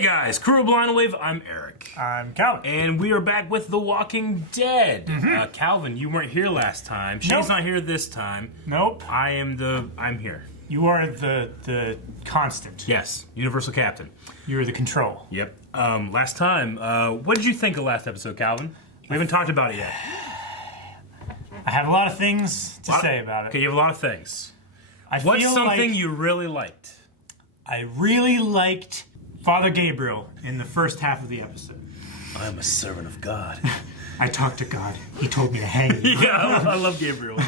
Hey guys, Crew of Blind Wave, I'm Eric. I'm Calvin. And we are back with The Walking Dead. Calvin, you weren't here last time. Shane's not here this time. Nope. I'm here. You are the constant. Yes, Universal Captain. You're the control. Yep. Last time, what did you think of last episode, Calvin? We haven't talked about it yet. I have a lot of things to say about it. Okay, you have a lot of things. What's something you really liked? I really liked Father Gabriel in the first half of the episode. I am a servant of God. I talked to God. He told me to hang you. Yeah, I love Gabriel.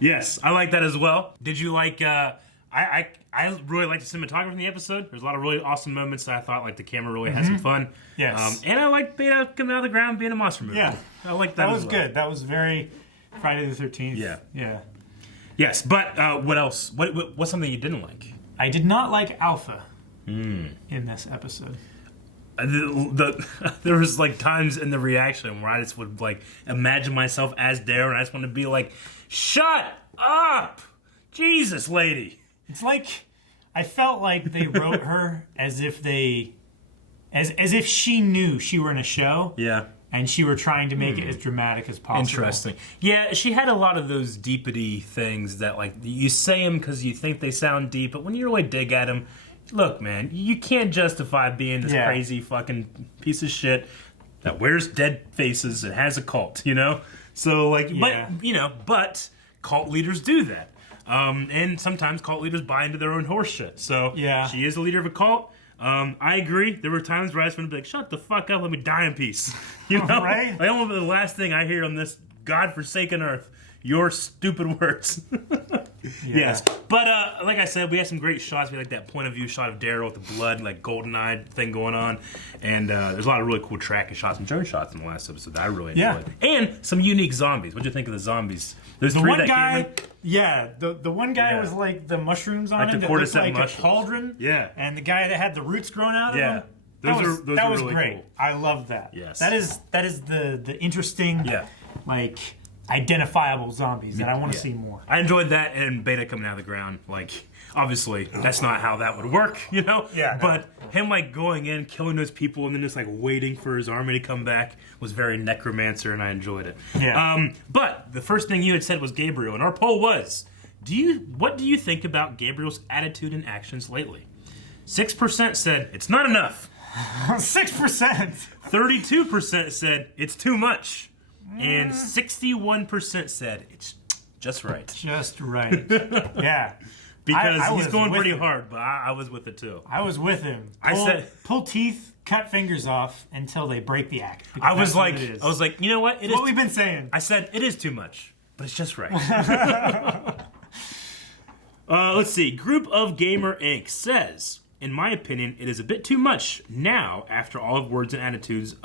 Yes, I like that as well. Did you like, I really liked the cinematography in the episode. There's a lot of really awesome moments that I thought like the camera really had some fun. Yes. And I liked Beta coming out of the ground being a monster movie. Yeah. I like that That was as well. good. That was very Friday the 13th. Yeah. Yeah. Yes, but what else? What's something you didn't like? I did not like Alpha in this episode. There was like times in the reaction where I just would like imagine myself as Darren and I just want to be like, shut up! Jesus, lady. It's like I felt like they wrote her as if she knew she were in a show. Yeah. And she were trying to make it as dramatic as possible. Interesting. Yeah, she had a lot of those deepity things that like you say them because you think they sound deep, but when you really dig at them, look, man, you can't justify being this crazy fucking piece of shit that wears dead faces and has a cult, you know? So like, but cult leaders do that. And sometimes cult leaders buy into their own horse shit. So she is the leader of a cult. I agree. There were times where I just want to be like, shut the fuck up, let me die in peace. You know? Right? I don't want the last thing I hear on this godforsaken earth. Your stupid words. Yes. But like I said, we had some great shots. We had like that point of view shot of Daryl with the blood, like golden eye thing going on. And there's a lot of really cool tracking shots and drone shots in the last episode that I really enjoyed. And some unique zombies. What'd you think of the zombies? There's the three one that guy, came in. the one guy was like the mushrooms on like him the that looked cordyceps like mushrooms. a cauldron. Yeah. And the guy that had the roots growing out of him. That was really great. Cool. I love that. Yes. That is the interesting, like, identifiable zombies that I want to see more. I enjoyed that and Beta coming out of the ground. Like, obviously, that's not how that would work, you know? Yeah. But him, like, going in, killing those people, and then just, like, waiting for his army to come back was very necromancer, and I enjoyed it. Yeah. But the first thing you had said was Gabriel, and our poll was, what do you think about Gabriel's attitude and actions lately? 6% said, it's not enough. 6%. 32% said, it's too much. And 61% said, it's just right. Just right. Yeah. Because I he's was going with pretty him. hard, but I was with it too. I was with him. Pull teeth, cut fingers off until they break the act. I was like, you know what? It's what we've been saying. I said, it is too much, but it's just right. Let's see. Group of Gamer Inc. says, in my opinion, it is a bit too much now after all of Words and Attitudes,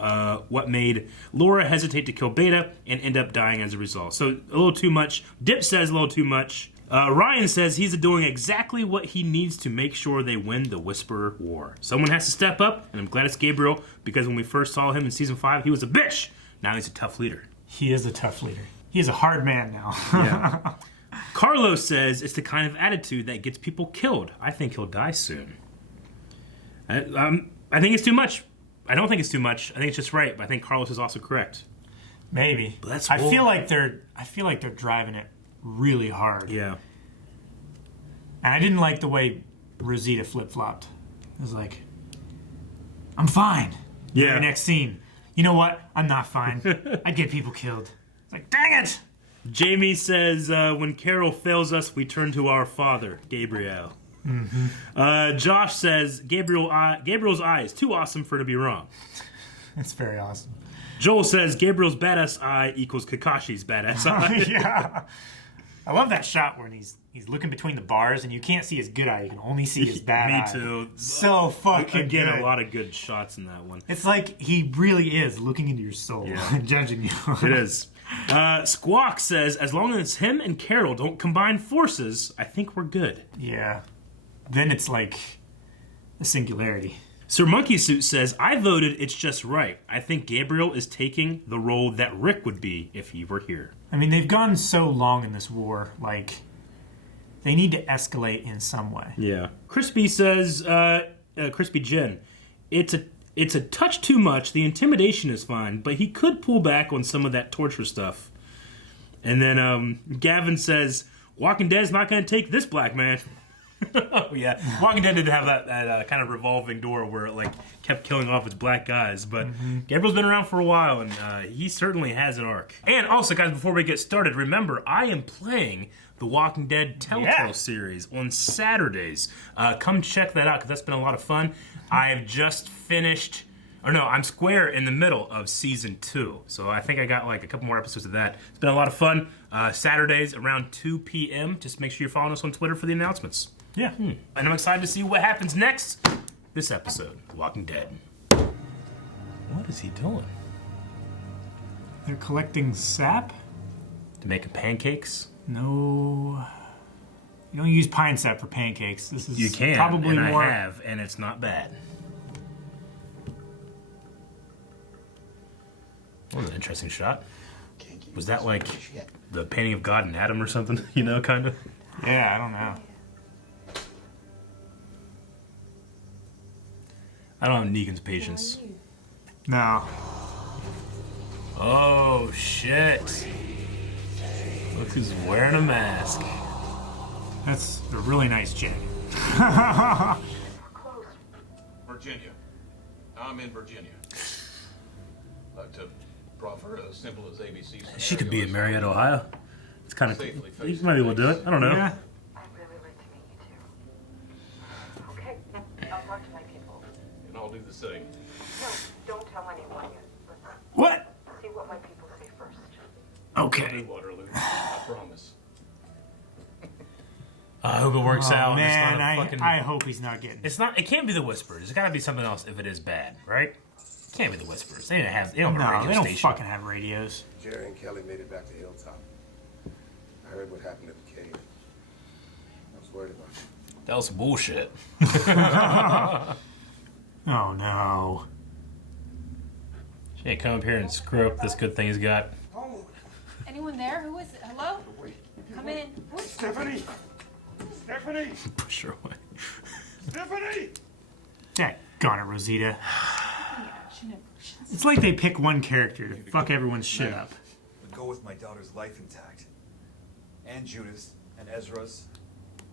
what made Laura hesitate to kill Beta and end up dying as a result. So a little too much. Dip says a little too much. Ryan says he's doing exactly what he needs to make sure they win the Whisperer War. Someone has to step up, and I'm glad it's Gabriel, because when we first saw him in Season 5, he was a bitch. Now he's a tough leader. He is a tough leader. He is a hard man now. Yeah. Carlos says it's the kind of attitude that gets people killed. I think he'll die soon. I think it's too much. I don't think it's too much. I think it's just right, but I think Carlos is also correct. Maybe. But I feel like they're driving it really hard. Yeah. And I didn't like the way Rosita flip-flopped. It was like, I'm fine. Yeah. Very next scene. You know what? I'm not fine. I get people killed. It's like, dang it! Jamie says, when Carol fails us, we turn to our father, Gabriel. Josh says, Gabriel's eye is too awesome for it to be wrong. It's very awesome. Joel says, Gabriel's badass eye equals Kakashi's badass eye. Yeah. I love that shot where he's looking between the bars and you can't see his good eye. You can only see his bad eye. Me too. So fucking Again, good. a lot of good shots in that one. It's like he really is looking into your soul and judging you. It is. Squawk says, as long as him and Carol don't combine forces, I think we're good. Yeah. Then it's like a singularity. Sir Monkey Suit says, I voted it's just right. I think Gabriel is taking the role that Rick would be if he were here. I mean, they've gone so long in this war, like, they need to escalate in some way. Yeah. Crispy says, Crispy Jen, it's a touch too much. The intimidation is fine, but he could pull back on some of that torture stuff. And then Gavin says, Walking Dead's not going to take this black man. Oh, yeah. Walking Dead did have that kind of revolving door where it like kept killing off its black guys. But Gabriel's been around for a while, and he certainly has an arc. And also, guys, before we get started, remember, I am playing the Walking Dead Telltale series on Saturdays. Come check that out, because that's been a lot of fun. I have just finished... Or no, I'm square in the middle of season 2. So I think I got like a couple more episodes of that. It's been a lot of fun. Saturdays around 2 p.m. Just make sure you're following us on Twitter for the announcements. Yeah. And I'm excited to see what happens next this episode, Walking Dead. What is he doing? They're collecting sap? To make pancakes? No. You don't use pine sap for pancakes. This is you can, probably and more... I have, and it's not bad. That was an interesting shot. Was that like the painting of God and Adam or something? You know, kind of? Yeah, I don't know. I don't have Negan's patience. No. Oh, shit. Look who's wearing a mask. That's a really nice jacket. Virginia. I'm in Virginia. Like to proffer as simple as ABC. She could be in Marietta, Ohio. It's kind of cool. Safely You might be able to do it. I don't know. Yeah. I'd really like to meet you too. Okay, I'll talk to my people. And I'll do the same. No, don't tell anyone yet. But What? see what my people say first. Okay. Waterloo. I promise. I hope it works out. Man, It's not a fucking... I hope he's not getting... It's not. It can't be the Whispers. It's got to be something else if it is bad, right? It can't be the Whispers. They don't have. They don't have a No, radio they don't station. fucking have radios. Jerry and Kelly made it back to Hilltop. I heard what happened at the cave. I was worried about you. That was bullshit. Oh, no. She ain't come up here and screw up this good thing he's got. Anyone there? Who is it? Hello? Come in. Stephanie! Stephanie! Push her away. Stephanie! Daggone it, Rosita. It's like they pick one character to fuck everyone's shit up. Would go with my daughter's life intact. And Judith, and Ezra's,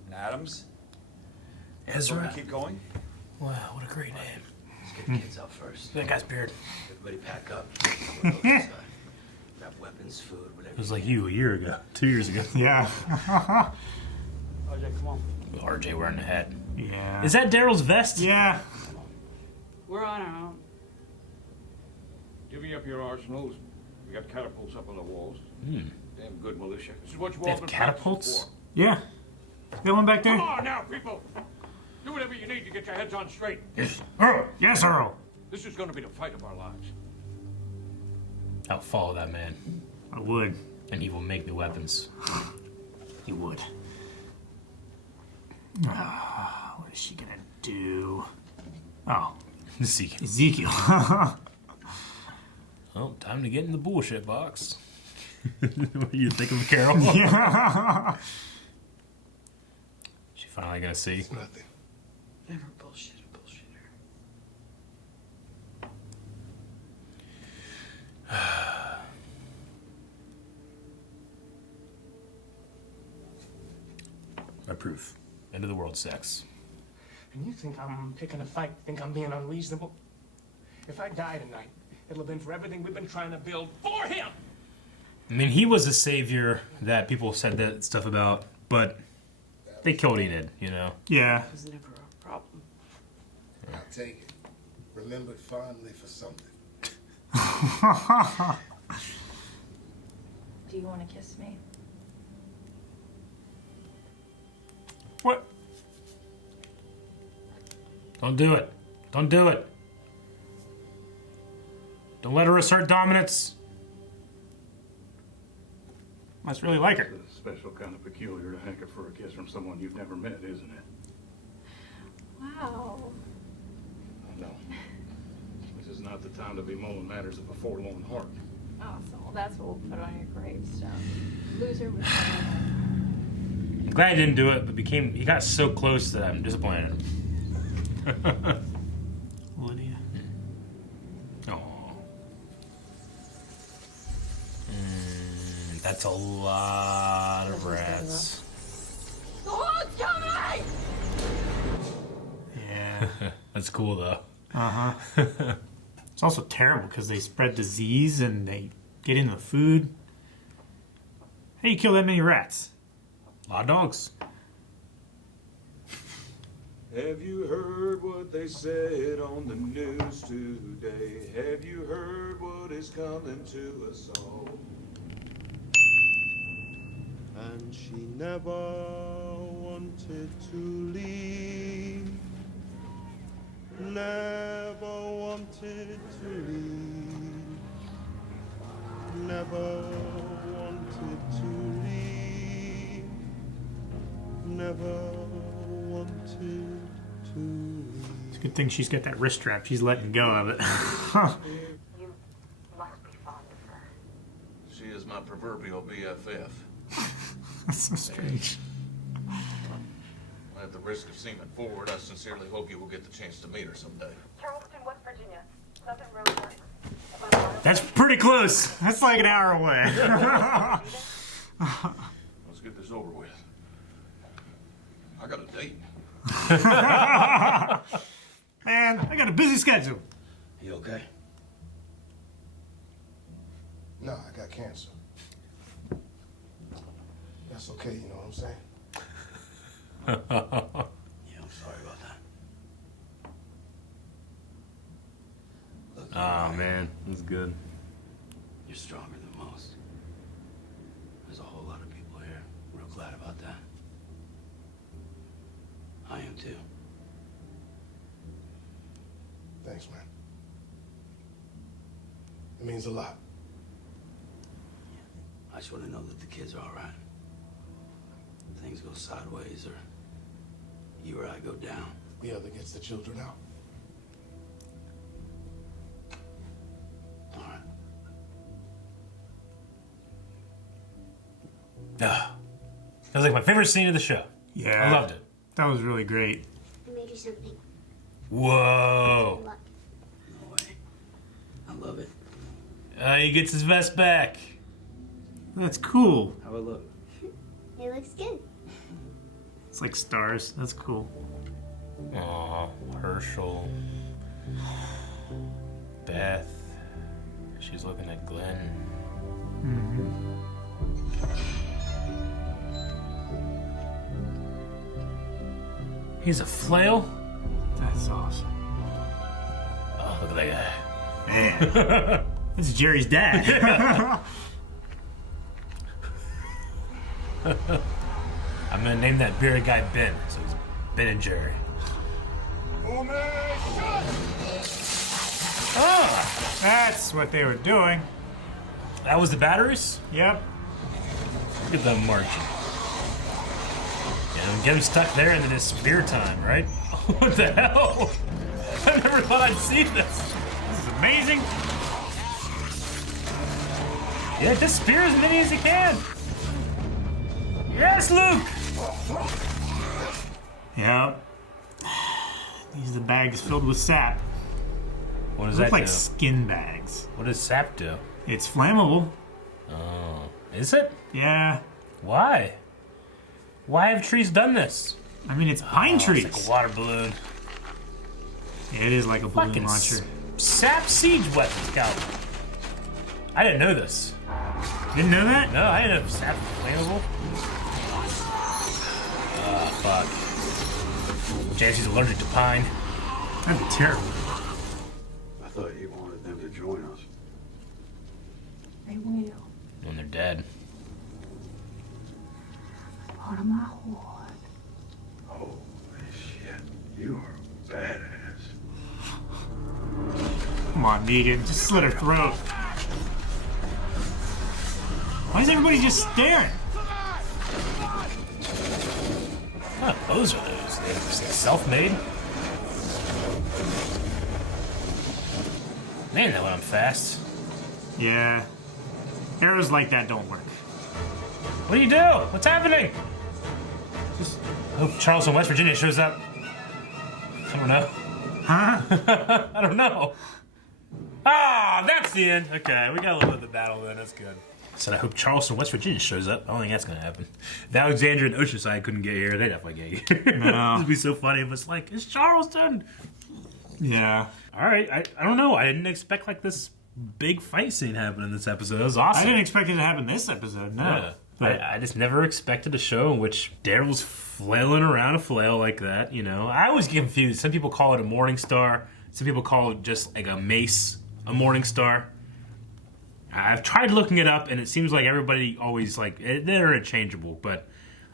and Adam's. Ezra. Keep going. Wow, what a great name. Let's get the kids out first. That guy's beard. Everybody pack up. We'll go inside. Grab weapons, food, whatever. It was like you a year ago, 2 years ago. Yeah. RJ, come on. With RJ wearing the hat. Yeah. Is that Daryl's vest? Yeah. We're on our own. Divvy up your arsenals. We got catapults up on the walls. Damn good militia. This is what you They all have been practicing catapults? for. Yeah. That one back there? Come on now, people. Do whatever you need to get your heads on straight. Earl. Yes, Earl. This is going to be the fight of our lives. I'll follow that man. I would. And he will make the weapons. He would. What is she gonna do? Oh, Ezekiel. Ezekiel. Oh, time to get in the bullshit box. What do you think of Carol? Yeah. She finally gonna see. Nothing. Never bullshit a bullshitter. Approve. End of the world sex. And you think I'm picking a fight? Think I'm being unreasonable? If I die tonight, it'll have been for everything we've been trying to build for him. I mean, he was a savior that people said that stuff about, but they killed Enid, you know? Yeah. It was never a problem. I'll take it. Remembered fondly for something. Do you want to kiss me? What? Don't do it. Don't do it. Don't let her assert dominance. Must really like her. It's a special kind of peculiar to hanker for a kiss from someone you've never met, isn't it? Wow. No. This is not the time to bemoan matters of a forlorn heart. Awesome. Well, that's what we'll put on your gravestone. Loser was I'm glad he didn't do it, but he got so close that I'm disappointed in him. Lydia. That's a lot of rats. Oh, it's coming! Yeah. That's cool though. It's also terrible because they spread disease and they get into the food. How do you kill that many rats? A lot of dogs. Have you heard what they said on the news today? Have you heard what is coming to us all? And she never wanted to leave. Never wanted to leave. Never wanted to leave. Never wanted to leave. It's a good thing she's got that wrist strap. She's letting go of it. You must be fond of her. She is my proverbial BFF. That's so strange. At the risk of seeming forward, I sincerely hope you will get the chance to meet her someday. Charleston, West Virginia. Nothing really nice. About That's pretty close. That's like an hour away. Let's get this over with. I got a date. Man, I got a busy schedule. You okay? No, I got cancer. That's okay, you know what I'm saying? Yeah, I'm sorry about that. Look, Oh man, that's good. you're stronger than most. There's a whole lot of people here. Real glad about that. I am too. Thanks, man. It means a lot. I just want to know that the kids are all right. If things go sideways or you or I go down. The other gets the children out. All right. That was like my favorite scene of the show. Yeah. I loved it. That was really great. I made you something. Whoa. Look. No way. I love it. He gets his vest back. That's cool. How it look? It looks good. It's like stars. That's cool. Aw, Herschel. Beth. She's looking at Glenn. He's a flail? That's awesome. Oh, look at that guy. Man. This is Jerry's dad. I'm gonna name that bearded guy Ben, so he's Ben and Jerry. Oh, that's what they were doing. That was the batteries? Yep. Look at them marching. And get him stuck there and then it's spear time, right? What the hell? I never thought I'd see this. This is amazing. Yeah, just spear as many as he can. Yes, Luke! Yep. These are the bags filled with sap. What does They look that like do? skin bags. What does sap do? It's flammable. Oh, is it? Yeah. Why? Why have trees done this? I mean, it's pine trees. It's like a water balloon. Yeah, it is like a balloon Fucking launcher. sap siege weapons, Calvin. I didn't know this. Didn't know that? No, I didn't know sap was flammable. Fuck. Jancy's allergic to pine. That'd be terrible. I thought you wanted them to join us. They will. When they're dead. Part of my horde. Holy shit. You are a badass. Come on, Negan. Just slit her throat. Why is everybody just staring? What kind of bows are those? They're self-made? Man, that went up fast. Yeah. Arrows like that don't work. What do you do? What's happening? Just hope Charleston, West Virginia shows up. I don't know. Huh? I don't know. Ah, that's the end. Okay, we got a little bit of the battle then. That's good. Said I hope Charleston, West Virginia shows up. I don't think that's gonna happen. If Alexandria and Oceanside couldn't get here, they definitely get here. No. It'd be so funny if it's like, it's Charleston. Yeah. All right, I don't know. I didn't expect like this big fight scene happen in this episode. It was awesome. I didn't expect it to happen this episode, no. Yeah. But I just never expected a show in which Daryl's flailing around a flail like that, you know. I always get confused. Some people call it a Morning Star. Some people call it just like a mace, a Morning Star. I've tried looking it up, and it seems like everybody always, like, they're interchangeable, but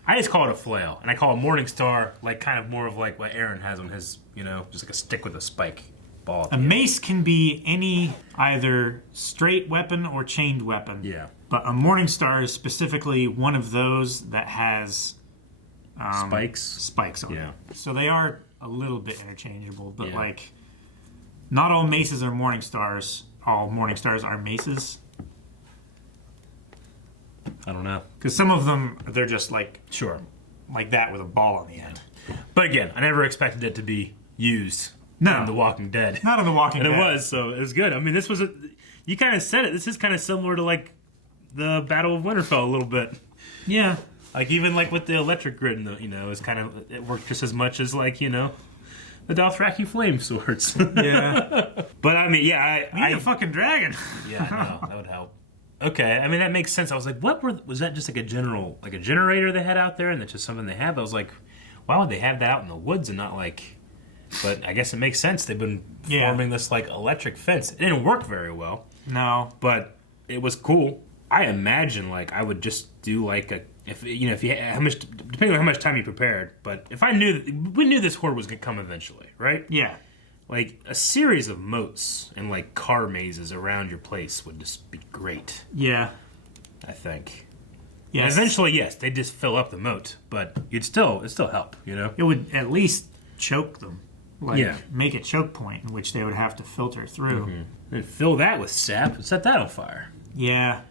I just call it a flail. And I call a Morning Star, like, kind of more of like what Aaron has on his, you know, just like a stick with a spike ball. a mace can be any either straight weapon or chained weapon. Yeah. But a Morning Star is specifically one of those that has spikes on Yeah. it. So they are a little bit interchangeable, but Yeah. like not all maces are Morning Stars. All Morning Stars are maces. I don't know. Because some of them, they're just like Sure. like that with a ball on the end. But again, I never expected it to be used No. in The Walking Dead. Not on The Walking And Dead. it was, so it was good. I mean, this was you kind of said it. This is kind of similar to like the Battle of Winterfell a little bit. Yeah. Like even like with the electric grid, and the, you know, it's kind of, it worked just as much as like, you know, the Dothraki flame swords. Yeah. But I mean, yeah, We need a fucking dragon. yeah, no, that would help. Okay, I mean that makes sense. I was like, was that just like a generator they had out there, and that's just something they had? But I was like, why would they have that out in the woods and not like? But I guess it makes sense. They've been forming this like electric fence. It didn't work very well. No. But it was cool. I imagine like I would just do like if you how much, depending on how much time you prepared. But if we knew this horde was gonna come eventually, right? Yeah. Like a series of moats and like car mazes around your place would just be great. Yeah. I think. Yes. And eventually, yes, they just fill up the moat, but it'd still help, you know. It would at least choke them. Like, Yeah. make a choke point in which they would have to filter through. And fill that with sap and set that on fire. Yeah.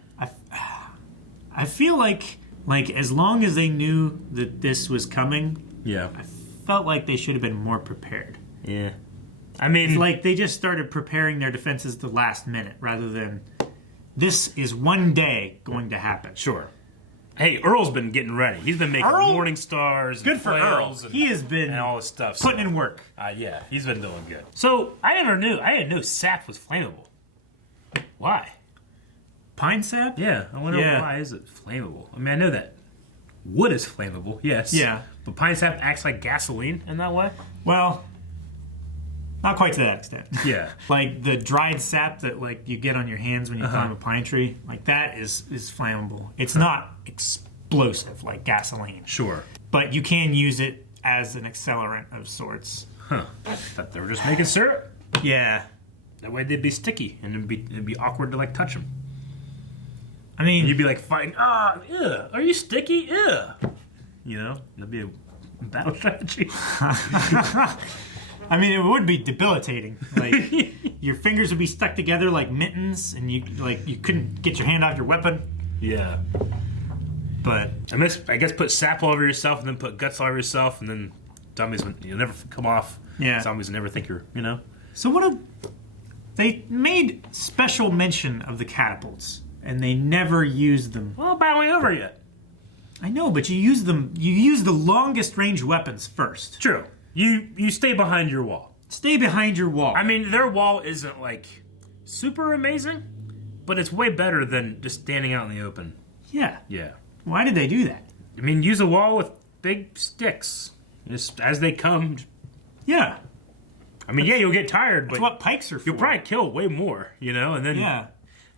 I feel like as long as they knew that this was coming, Yeah. I felt like they should have been more prepared. Yeah. I mean, It's like they just started preparing their defenses the last minute rather than this is one day going to happen. sure. Hey, Earl's been getting ready. He's been making Earl? Morning Stars. Good and for Earl. flails He has been and all this stuff. putting in work. Yeah, he's been doing good. So I didn't know sap was flammable. Why? Pine sap? Yeah, I wonder why is it flammable. I mean, I know that wood is flammable. Yes. Yeah. But pine sap acts like gasoline in that way. Well, not quite to that extent. Yeah. Like the dried sap that like you get on your hands when you climb a pine tree, like that is flammable. It's not explosive like gasoline, Sure. but you can use it as an accelerant of sorts. Huh. I thought they were just making syrup. Yeah, That way they'd be sticky and it'd be awkward to like touch them. I mean, You'd be like fighting. Ew, are you sticky? Ew. You know, that'd be a battle strategy. I mean, it would be debilitating. Like your fingers would be stuck together like mittens, and you couldn't get your hand off your weapon. Yeah. But I guess put sap all over yourself and then put guts all over yourself, and then zombies you'll never come off. Yeah. Zombies will never think you're, you know. so they made special mention of the catapults, and they never used them. Well, battle ain't over yet. I know, but you use them. You use the longest range weapons first. True. You stay behind your wall. Stay behind your wall. I mean, their wall isn't like super amazing, but it's way better than just standing out in the open. Yeah. Yeah. Why did they do that? I mean, use a wall with big sticks. Just as they come. Yeah. I mean, yeah, you'll get tired, but That's what pikes are for. you'll probably kill way more, you know? And then, Yeah.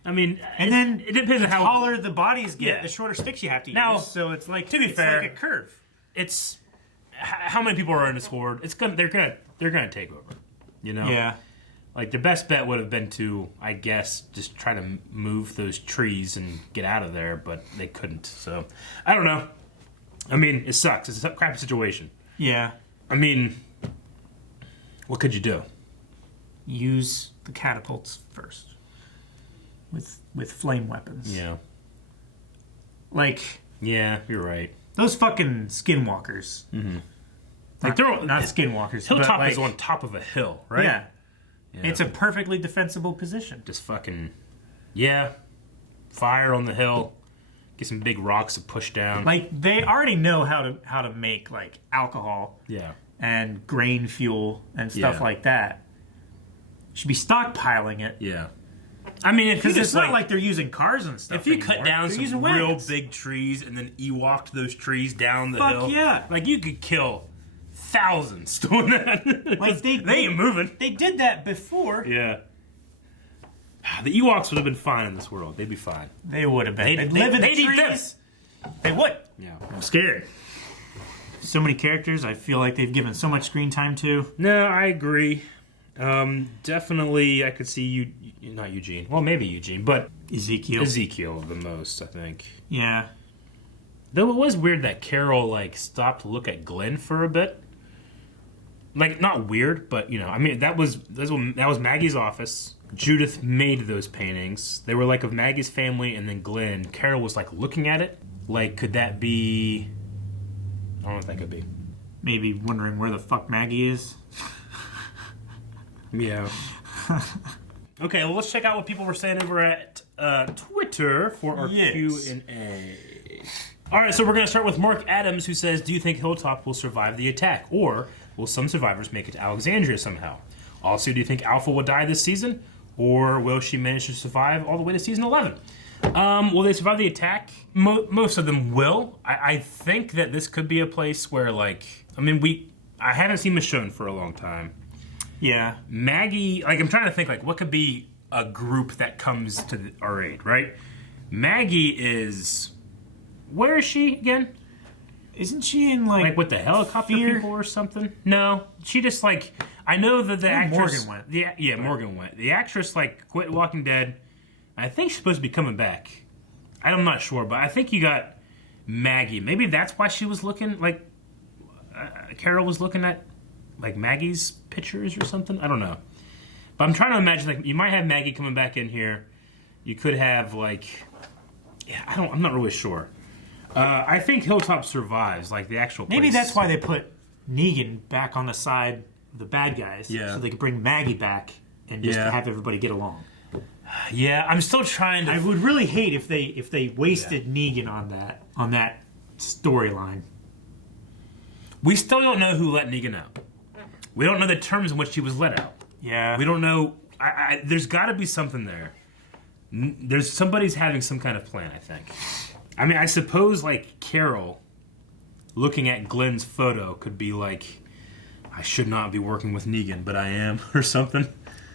I mean, And then it depends on the how taller the bodies get, Yeah. the shorter sticks you have to Now, use. So it's like to be fair, like a curve. it's how many people are in this horde. They're gonna take over, you know? Yeah. Like the best bet would have been to, I guess, just try to move those trees and get out of there, but they couldn't. So I don't know. I mean, it sucks. It's a crappy situation. Yeah. I mean, what could you do? Use the catapults first. With flame weapons. Yeah. Like Yeah, you're right. those fucking skinwalkers. Mm-hmm. Like they're Not skinwalkers. Hilltop but is on top of a hill, right? Yeah. It's a perfectly defensible position. Just fucking, yeah. fire on the hill. Get some big rocks to push down. Like, they already know how to make, like, alcohol. Yeah. And grain fuel and stuff like that. Should be stockpiling it. Yeah. I mean, because it's not like they're using cars and stuff. If you anymore. cut down They're some real big trees and then Ewoked those trees down the hill, yeah, like you could kill thousands doing that. Like they ain't moving. They did that before. Yeah. The Ewoks would have been fine in this world. They'd be fine. They would have been. They'd live in the eat them. trees. They would. Yeah. I'm scared. So many characters. I feel like they've given so much screen time to. No, I agree. Definitely, I could see you. Not Eugene. Well, maybe Eugene, but Ezekiel the most, I think. Yeah. Though it was weird that Carol like stopped to look at Glenn for a bit. Like, not weird, but you know, I mean, that was Maggie's office. Judith made those paintings. They were like of Maggie's family, and then Glenn. Carol was like looking at it. Like, could that be? I don't know what that could be. Maybe wondering where the fuck Maggie is. Yeah. Okay, well, let's check out what people were saying over at Twitter for our Q&A. All right, so we're going to start with Mark Adams, who says, do you think Hilltop will survive the attack, or will some survivors make it to Alexandria somehow? Also, do you think Alpha will die this season, or will she manage to survive all the way to season 11? Will they survive the attack? Most of them will. I think that this could be a place where, like, I mean, I haven't seen Michonne for a long time. Yeah. Maggie, like, I'm trying to think, like, what could be a group that comes to our aid, right? Maggie is... Where is she again? Isn't she in, like with the helicopter people or something? No. She just, like... I know that the actress... Morgan went. Morgan went. The actress, like, quit Walking Dead. I think she's supposed to be coming back. I'm not sure, but I think you got Maggie. Maybe that's why she was looking, like... Carol was looking at, like, Maggie's pictures or something? I don't know. But I'm trying to imagine, like, you might have Maggie coming back in here. You could have, like... Yeah, I'm not really sure. I think Hilltop survives, like, the actual place. Maybe that's why they put Negan back on the side of the bad guys. Yeah. So they could bring Maggie back and just have everybody get along. Yeah, I'm still trying to... I would really hate if they wasted Negan on that storyline. We still don't know who let Negan out. We don't know the terms in which he was let out. Yeah. We don't know... there's got to be something there. Somebody's having some kind of plan, I think. I mean, I suppose, like, Carol looking at Glenn's photo could be like, I should not be working with Negan, but I am, or something.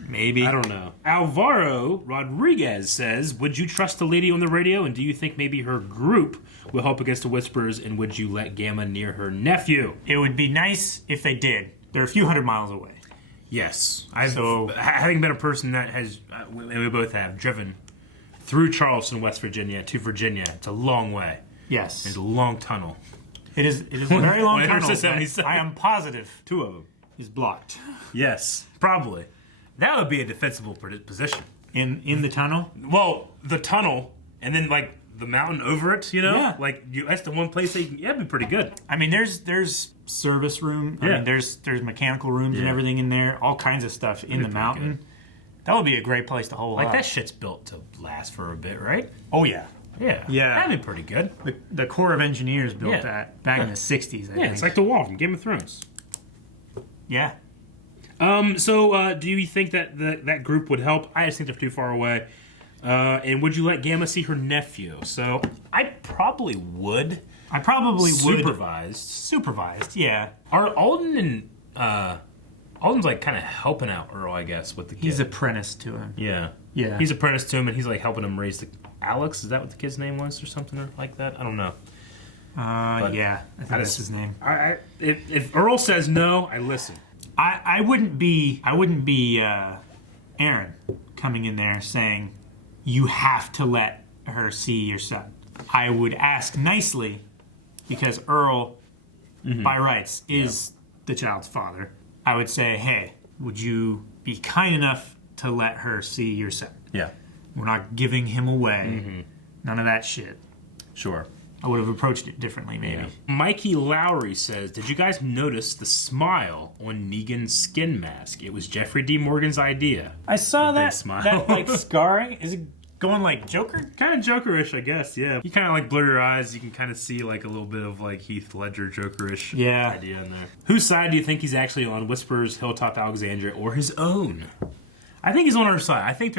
Maybe. I don't know. Alvaro Rodriguez says, would you trust the lady on the radio, and do you think maybe her group will help against the Whisperers, and would you let Gamma near her nephew? It would be nice if they did. They're a few hundred miles away. Yes. Having been a person that has, we both have, driven through Charleston, West Virginia, to Virginia, it's a long way. Yes. It's a long tunnel. It is a very long tunnel. I am positive 2 of them is blocked. Yes, probably. That would be a defensible position. In the tunnel? Well, the tunnel, and then, like, the mountain over it, you know? Yeah. Like, that's the one place that'd be pretty good. I mean, there's service room. I mean, there's mechanical rooms and everything in there. All kinds of stuff in the mountain. Good. That would be a great place to hold up. Like, that shit's built to last for a bit, right? Oh, yeah. Yeah. That'd be pretty good. The Corps of Engineers built that back in the 60s, I think. It's like the wall from Game of Thrones. Yeah. So, do you think that that group would help? I just think they're too far away. And would you let Gamma see her nephew? So, I probably would. Supervised, yeah. Are Alden and... Alden's, like, kind of helping out Earl, I guess, with the kid. He's apprenticed to him. Yeah. He's apprenticed to him, and he's, like, helping him raise the... Alex? Is that what the kid's name was or something like that? I don't know. Yeah. I think that's his name. If Earl says no, I listen. I wouldn't be Aaron coming in there saying, you have to let her see your son. I would ask nicely, because Earl, by rights, is the child's father. I would say, hey, would you be kind enough to let her see your son? Yeah. We're not giving him away. None of that shit. Sure. I would have approached it differently, maybe. Yeah. Mikey Lowry says, did you guys notice the smile on Negan's skin mask? It was Jeffrey D. Morgan's idea. I saw that. Smile. That, like, scarring. Is it Going like Joker? Kind of Jokerish, I guess, yeah. You kind of like blur your eyes. You can kind of see like a little bit of like Heath Ledger Jokerish idea in there. Whose side do you think he's actually on? Whispers, Hilltop Alexandria, or his own? I think he's on our side. I think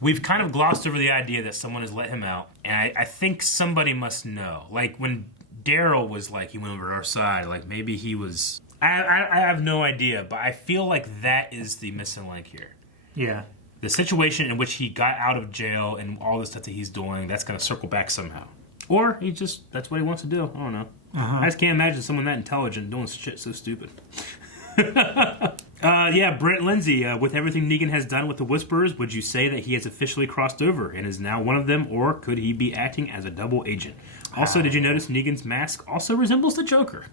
we've kind of glossed over the idea that someone has let him out, and I think somebody must know. Like when Daryl was like he went over to our side, like maybe he was. I have no idea, but I feel like that is the missing link here. Yeah. The situation in which he got out of jail and all the stuff that he's doing, that's going to circle back somehow. Or that's what he wants to do. I don't know. I just can't imagine someone that intelligent doing shit so stupid. Brent Lindsay, with everything Negan has done with the Whisperers, would you say that he has officially crossed over and is now one of them, or could he be acting as a double agent? Also, did you notice Negan's mask also resembles the Joker?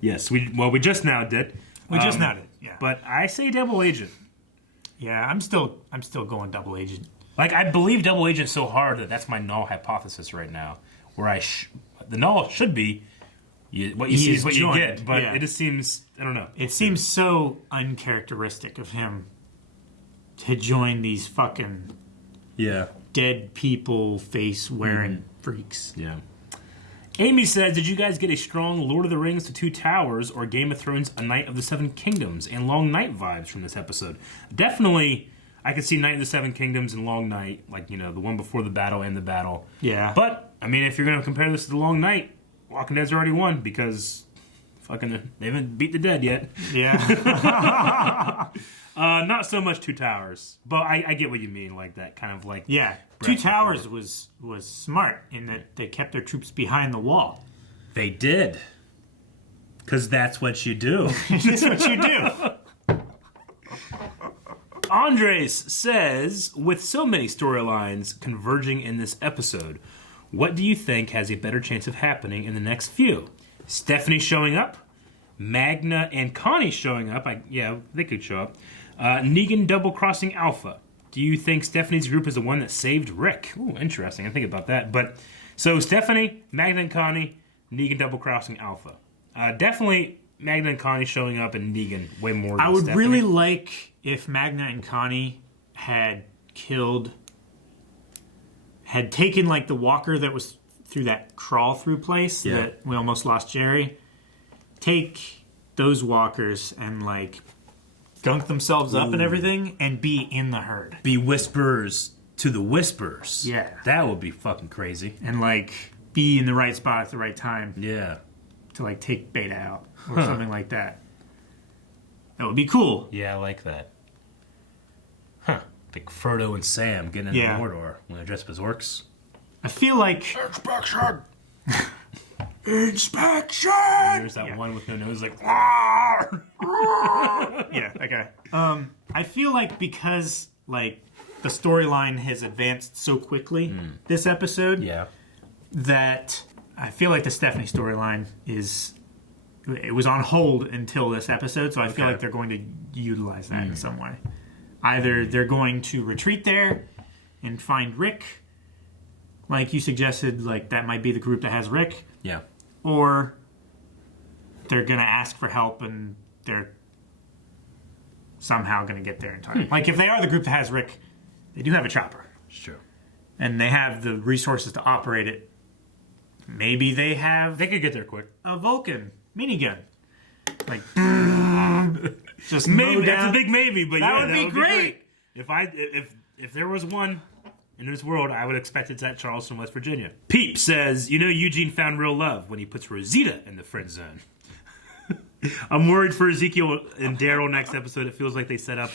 Yes, we just now did. We just now did, yeah. But I say double agent. Yeah, I'm still going double agent. Like, I believe double agent so hard that that's my null hypothesis right now. Where the null should be what you see is what you get, but it just seems, I don't know. It seems so uncharacteristic of him to join these fucking dead people face wearing freaks. Yeah. Amy says, did you guys get a strong Lord of the Rings to Two Towers or Game of Thrones A Night of the Seven Kingdoms and Long Night vibes from this episode? Definitely, I could see Night of the Seven Kingdoms and Long Night, like, the one before the battle and the battle. Yeah. But, I mean, if you're going to compare this to the Long Night, Walking Dead's already won because fucking they haven't beat the dead yet. Yeah. Not so much Two Towers, but I get what you mean, like that kind of like... Yeah. Two Towers was smart in that they kept their troops behind the wall. They did. Because that's what you do. That's what you do. Andres says, with so many storylines converging in this episode, what do you think has a better chance of happening in the next few? Stephanie showing up? Magna and Connie showing up? They could show up. Negan double-crossing Alpha. Do you think Stephanie's group is the one that saved Rick? Ooh, interesting. I think about that. But so Stephanie, Magna and Connie, Negan double-crossing Alpha. Definitely Magna and Connie showing up and Negan way more than I would Stephanie. really like if Magna and Connie had taken like the walker that was through that crawl through place that we almost lost Jerry. Take those walkers and like gunk themselves up and everything and be in the herd. Be Whisperers to the Whispers. Yeah. That would be fucking crazy. And like be in the right spot at the right time. Yeah. To like take Beta out or something like that. That would be cool. Yeah, I like that. Huh. Like Frodo and Sam getting into Mordor when they're dressed up as orcs. I feel like... Inspection! Inspection! And there's that one with no nose like... Yeah, that guy. I feel like because like the storyline has advanced so quickly this episode that I feel like the Stephanie storyline it was on hold until this episode, so I feel like they're going to utilize that in some way. Either they're going to retreat there and find Rick, like you suggested, like that might be the group that has Rick. Yeah. Or they're going to ask for help and they're somehow going to get there in time. Like if they are the group that has Rick, they do have a chopper. It's true. And they have the resources to operate it. Maybe they could get there quick. A Vulcan minigun. Like just maybe that's a big maybe, but that would be great. If there was one in this world, I would expect it's at Charleston, West Virginia. Peep says, Eugene found real love when he puts Rosita in the friend zone. I'm worried for Ezekiel and Daryl next episode. It feels like they set up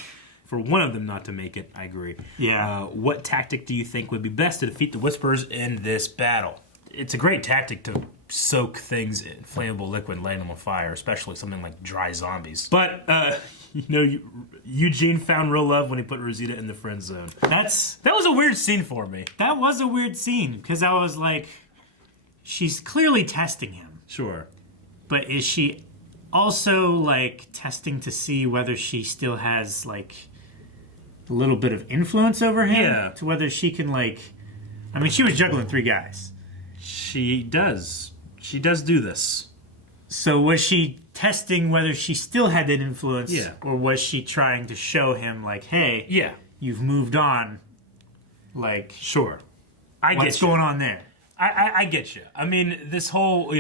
for one of them not to make it. I agree. Yeah. What tactic do you think would be best to defeat the Whisperers in this battle? It's a great tactic to soak things in flammable liquid and light them on fire, especially something like dry zombies. But, Eugene found real love when he put Rosita in the friend zone. That was a weird scene for me. That was a weird scene, because I was like, she's clearly testing him. Sure. But is she also, like, testing to see whether she still has, like, a little bit of influence over him? Yeah. To whether she can, like... I mean, she was juggling 3 guys. She does. She does do this. So was she testing whether she still had that influence? Yeah. Or was she trying to show him, like, hey, yeah, you've moved on. Like, Sure. I what's get you. going on there? I get you. I mean, this whole,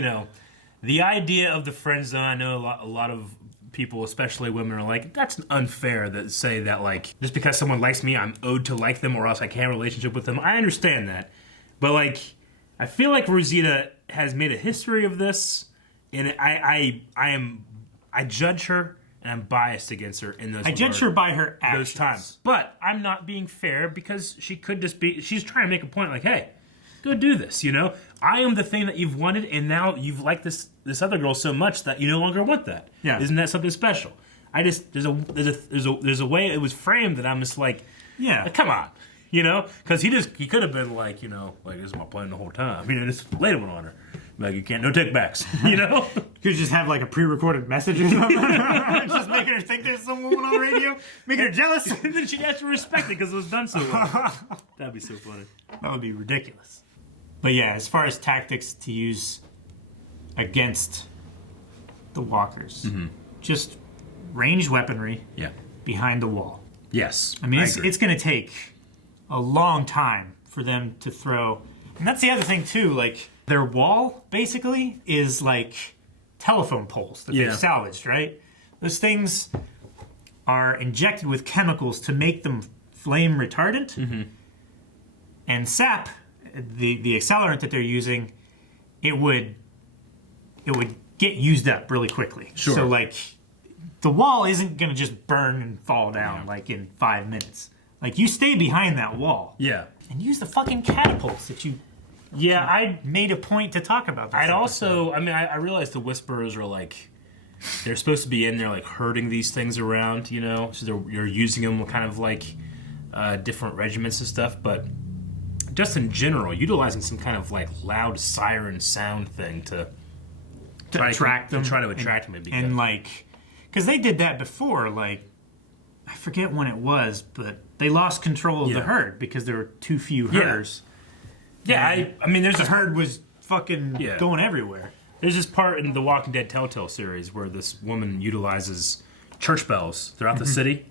the idea of the friend zone, I know a lot of people, especially women, are like, that's unfair that say that, like, just because someone likes me, I'm owed to like them or else I can't have a relationship with them. I understand that. But, like, I feel like Rosita has made a history of this, and I judge her, and I'm biased against her in those I judge her by her actions. those times. But I'm not being fair because she could just be, she's trying to make a point like, hey, go do this, I am the thing that you've wanted, and now you've liked this other girl so much that you no longer want that. Yeah. Isn't that something special? There's a way it was framed that I'm just like, Yeah. come on, because he could have been like, like, this is my plan the whole time. Just laid one on her. Like, you can't, no take backs, You could just have like a pre-recorded message or something. Just making her think there's some woman on the radio, making her jealous. And then she'd have to respect it because it was done so well. That'd be so funny. That would be ridiculous. But yeah, as far as tactics to use against the walkers, just ranged weaponry Yeah. behind the wall. Yes. I mean, agree. it's going to take a long time for them to throw. And that's the other thing, too. Like, their wall, basically, is like telephone poles that they've salvaged, right? Those things are injected with chemicals to make them flame retardant. And sap, the accelerant that they're using, it would get used up really quickly. Sure. So, like, the wall isn't going to just burn and fall down, like, in 5 minutes. Like, you stay behind that wall. Yeah. And use the fucking catapults that you Yeah, I made a point to talk about. I'd also, I realize the Whisperers are like, they're supposed to be in there like herding these things around, so you're using them kind of like different regiments and stuff, but just in general, utilizing some kind of like loud siren sound thing to attract them. To try to attract them. And like, because they did that before, like, I forget when it was, but they lost control of the herd because there were too few herders. Yeah, I mean, there's the herd was fucking going everywhere. There's this part in the Walking Dead Telltale series where this woman utilizes church bells throughout the city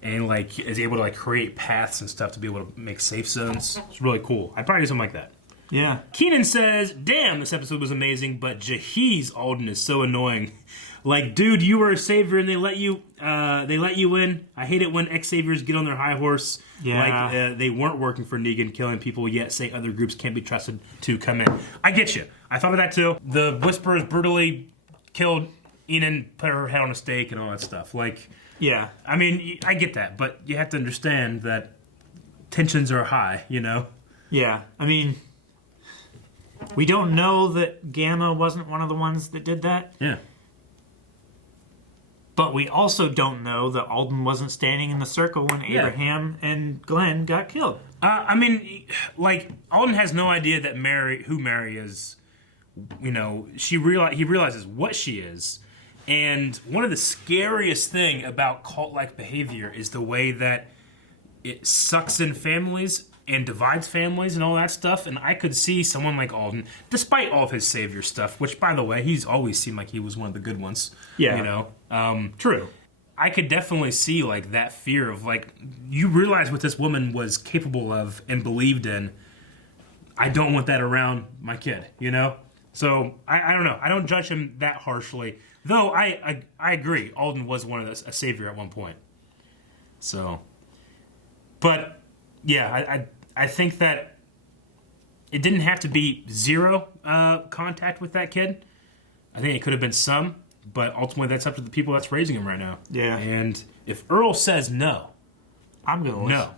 and like is able to like create paths and stuff to be able to make safe zones. It's really cool. I'd probably do something like that. Yeah. Keenan says, damn, this episode was amazing, but Jahees Alden is so annoying. Like, dude, you were a savior and they let you in. I hate it when ex-saviors get on their high horse. Yeah. Like, they weren't working for Negan, killing people, yet say other groups can't be trusted to come in. I get you. I thought of that too. The Whisperers brutally killed Enon, put her head on a stake and all that stuff. Like, yeah. I mean, I get that, but you have to understand that tensions are high, Yeah. I mean, we don't know that Gamma wasn't one of the ones that did that. Yeah. But we also don't know that Alden wasn't standing in the circle when Abraham and Glenn got killed. I mean, like, Alden has no idea that who Mary is. He realizes what she is. And one of the scariest thing about cult-like behavior is the way that it sucks in families and divides families and all that stuff. And I could see someone like Alden, despite all of his savior stuff, which, by the way, he's always seemed like he was one of the good ones. Yeah. True. I could definitely see, like, that fear of, like, you realize what this woman was capable of and believed in. I don't want that around my kid, So, I don't know. I don't judge him that harshly. Though, I agree. Alden was a savior at one point. So, but, yeah, I think that it didn't have to be zero contact with that kid. I think it could have been some, but ultimately that's up to the people that's raising him right now. Yeah. And if Earl says no, I'm going no.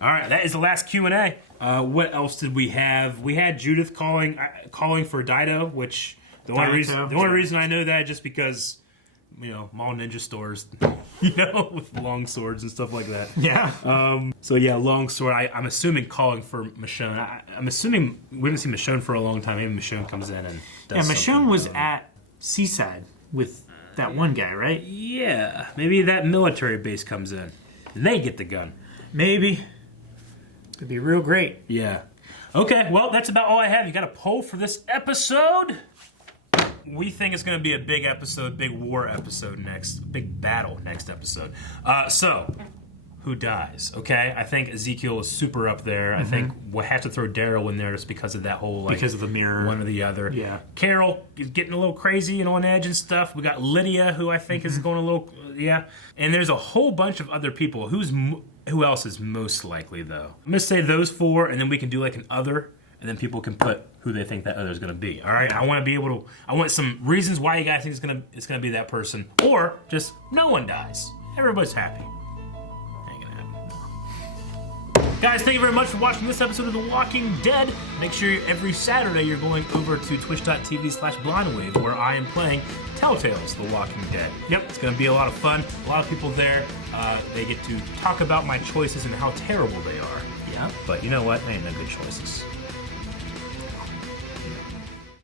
All right, that is the last Q&A. What else did we have? We had Judith calling for Dido, which the only reason I know that just because mall ninja stores, with long swords and stuff like that. Yeah. So yeah, long sword. I'm assuming calling for Michonne. I'm assuming we haven't seen Michonne for a long time. Maybe Michonne comes in and does Michonne something. was at Seaside with that one guy, right? Yeah, maybe that military base comes in. And they get the gun. Maybe. It'd be real great. Yeah. Okay, well, that's about all I have. You got a poll for this episode? We think it's going to be a big episode, big war episode next, big battle next episode. So, who dies, okay? I think Ezekiel is super up there. I think we'll have to throw Daryl in there just because of that whole, like... Because of the mirror. One or the other. Yeah. Carol is getting a little crazy and on edge and stuff. We got Lydia, who I think is going a little... yeah. And there's a whole bunch of other people. Who else is most likely, though? I'm going to say those 4, and then we can do, like, an other, and then people can put who they think that other is going to be. All right? I want to be able to... I want some reasons why you guys think it's gonna be that person. Or just no one dies. Everybody's happy. Guys, thank you very much for watching this episode of The Walking Dead. Make sure every Saturday you're going over to twitch.tv/blindwave where I am playing Telltale's The Walking Dead. Yep, it's going to be a lot of fun. A lot of people there. They get to talk about my choices and how terrible they are. Yeah. But you know what? They ain't no good choices.